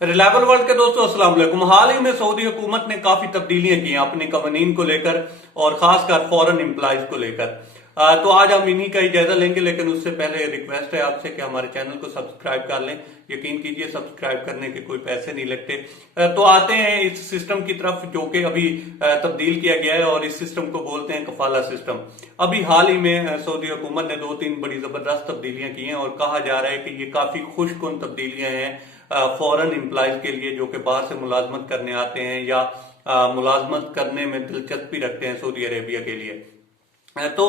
Reliable world के दोस्तों अस्सलाम वालेकुम। हाल ही में सऊदी हुकूमत ने काफी तब्दीलियां की हैं अपने कवानीन को लेकर और खासकर फॉरेन एम्प्लॉयज को लेकर। तो आज हम इन्हीं का ही जायजा लेंगे, लेकिन उससे पहले रिक्वेस्ट है आपसे कि हमारे चैनल को सब्सक्राइब कर लें। यकीन कीजिए सब्सक्राइब करने के कोई पैसे नहीं लगते। तो आते हैं इस सिस्टम की तरफ जो कि अभी तब्दील किया गया है और इस सिस्टम को बोलते हैं कफाला सिस्टम। अभी हाल ही में सऊदी हुकूमत ने 2-3 बड़ी जबरदस्त तब्दीलियां की हैं और कहा जा रहा है कि ये काफी खुशकुन तब्दीलियां हैं फॉरेन एम्प्लॉयज के लिए जो कि बाहर से मुलाजमत करने आते हैं या मुलाजमत करने में दिलचस्पी रखते हैं सऊदी अरेबिया के लिए। तो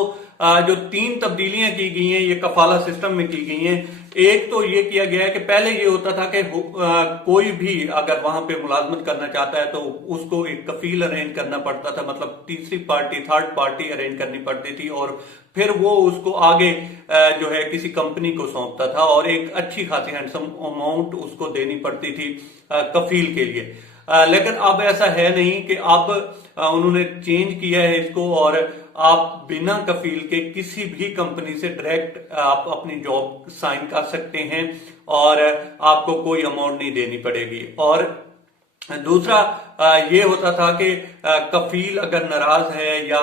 जो 3 तब्दीलियां की गई हैं ये कफाला सिस्टम में की गई हैं। एक तो ये किया गया है कि पहले ये होता था कि कोई भी अगर वहां पे मुलाजमत करना चाहता है तो उसको एक कफील अरेंज करना पड़ता था, मतलब तीसरी पार्टी थर्ड पार्टी अरेंज करनी पड़ती थी और फिर वो उसको आगे जो है किसी कंपनी को सौंपता था और एक अच्छी खासी हैंडसम अमाउंट उसको देनी पड़ती थी कफील के लिए। लेकिन अब ऐसा है नहीं कि अब उन्होंने चेंज किया है इसको और आप बिना कफील के किसी भी कंपनी से डायरेक्ट आप अपनी जॉब साइन कर सकते हैं और आपको कोई अमाउंट नहीं देनी पड़ेगी। और दूसरा ये होता था कि कफील अगर नाराज है या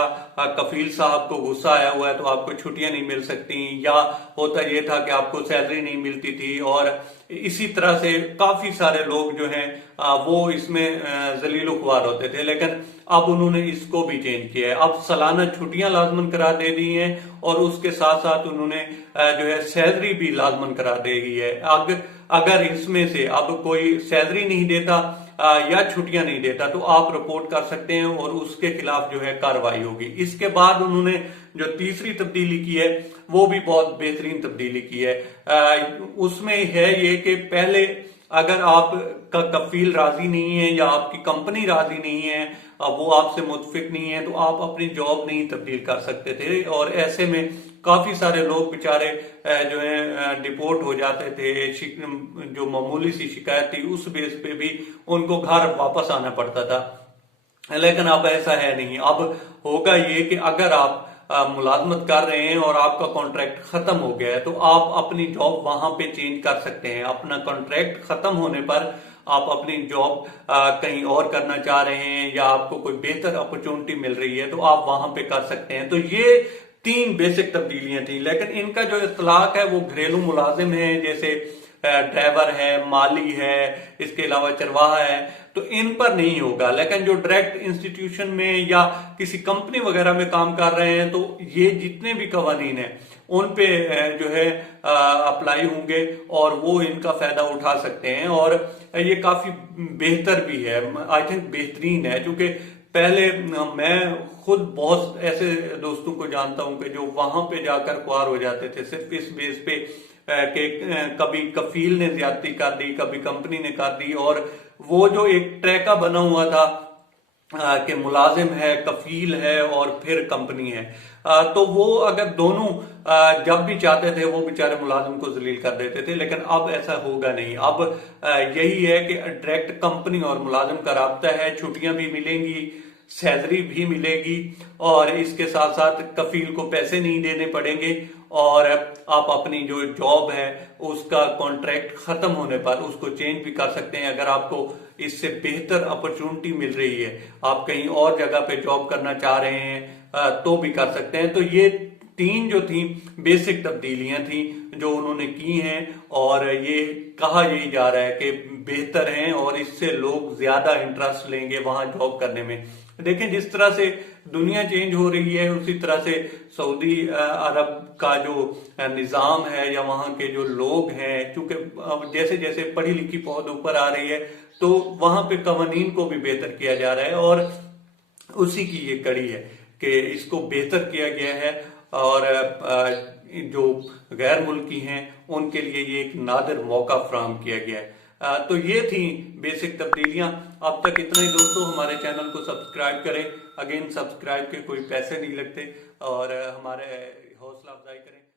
कफील साहब को गुस्सा आया हुआ है तो आपको छुट्टियां नहीं मिल सकती, या होता ये था कि आपको सैलरी नहीं मिलती थी। और इसी तरह से काफी सारे लोग जो हैं वो इसमें जलील ख्वार होते थे, लेकिन अब उन्होंने इसको भी चेंज किया है। अब सालाना छुट्टियां लाजमन करा दे दी हैं और उसके साथ साथ उन्होंने जो है सैलरी भी लाजमन करा दे दी है। अगर इसमें से अब कोई सैलरी नहीं देता या छुट्टियां नहीं देता तो आप रिपोर्ट कर सकते हैं और उसके खिलाफ जो है कार्रवाई होगी। इसके बाद उन्होंने जो तीसरी तब्दीली की है वो भी बहुत बेहतरीन तब्दीली की है। उसमें है ये कि पहले अगर आपका कफील राजी नहीं है या आपकी कंपनी राजी नहीं है, वो आपसे मुतफिक नहीं है, तो आप अपनी जॉब नहीं तब्दील कर सकते थे। और ऐसे में काफी सारे लोग बेचारे जो है डिपोर्ट हो जाते थे। जो मामूली सी शिकायत थी उस बेस पे भी उनको घर वापस आना पड़ता था। लेकिन अब ऐसा है नहीं। अब होगा ये कि अगर आप मुलाजमत कर रहे हैं और आपका कॉन्ट्रैक्ट खत्म हो गया है तो आप अपनी जॉब वहां पे चेंज कर सकते हैं। अपना कॉन्ट्रैक्ट खत्म होने पर आप अपनी जॉब कहीं और करना चाह रहे हैं या आपको कोई बेहतर अपॉर्चुनिटी मिल रही है तो आप वहां पे कर सकते हैं। तो ये 3 बेसिक तब्दीलियां थी, लेकिन इनका जो इतलाक है वो घरेलू मुलाजिम है, जैसे ड्राइवर है, माली है, इसके अलावा चरवाहा है, तो इन पर नहीं होगा। लेकिन जो डायरेक्ट इंस्टीट्यूशन में या किसी कंपनी वगैरह में काम कर रहे हैं तो ये जितने भी कवानीन हैं उन पे जो है अप्लाई होंगे और वो इनका फायदा उठा सकते हैं। और ये काफी बेहतर भी है, आई थिंक बेहतरीन है, क्योंकि पहले मैं खुद बहुत ऐसे दोस्तों को जानता हूं कि जो वहां पे जाकर ख्वार हो जाते थे सिर्फ इस बेस पे कि कभी कफील ने ज्यादती कर दी, कभी कंपनी ने कर दी, और वो जो एक ट्रैका बना हुआ था कि मुलाजिम है, कफील है और फिर कंपनी है, तो वो अगर दोनों जब भी चाहते थे वो बेचारे मुलाजिम को जलील कर देते थे। लेकिन अब ऐसा होगा नहीं। अब यही है कि डायरेक्ट कंपनी और मुलाजिम का राब्ता है, छुट्टियां भी मिलेंगी, सैलरी भी मिलेगी और इसके साथ साथ कफील को पैसे नहीं देने पड़ेंगे और आप अपनी जो जॉब है उसका कॉन्ट्रैक्ट खत्म होने पर उसको चेंज भी कर सकते हैं। अगर आपको इससे बेहतर अपॉर्चुनिटी मिल रही है, आप कहीं और जगह पे जॉब करना चाह रहे हैं तो भी कर सकते हैं। तो ये 3 जो थी बेसिक तब्दीलियां थी जो उन्होंने की हैं और ये कहा यही जा रहा है कि बेहतर हैं और इससे लोग ज्यादा इंटरेस्ट लेंगे वहां जॉब करने में। देखें जिस तरह से दुनिया चेंज हो रही है उसी तरह से सऊदी अरब का जो निजाम है या वहां के जो लोग हैं, चूंकि जैसे जैसे पढ़ी लिखी पौध ऊपर आ रही है तो वहां पे कवानीन को भी बेहतर किया जा रहा है और उसी की ये कड़ी है कि इसको बेहतर किया गया है। और जो गैर मुल्की हैं उनके लिए ये एक नादिर मौका फराहम किया गया है। तो ये थी बेसिक तब्दीलियां। अब तक इतना ही दोस्तों, हमारे चैनल को सब्सक्राइब करें। अगेन सब्सक्राइब के कोई पैसे नहीं लगते और हमारे हौसला अफजाई करें।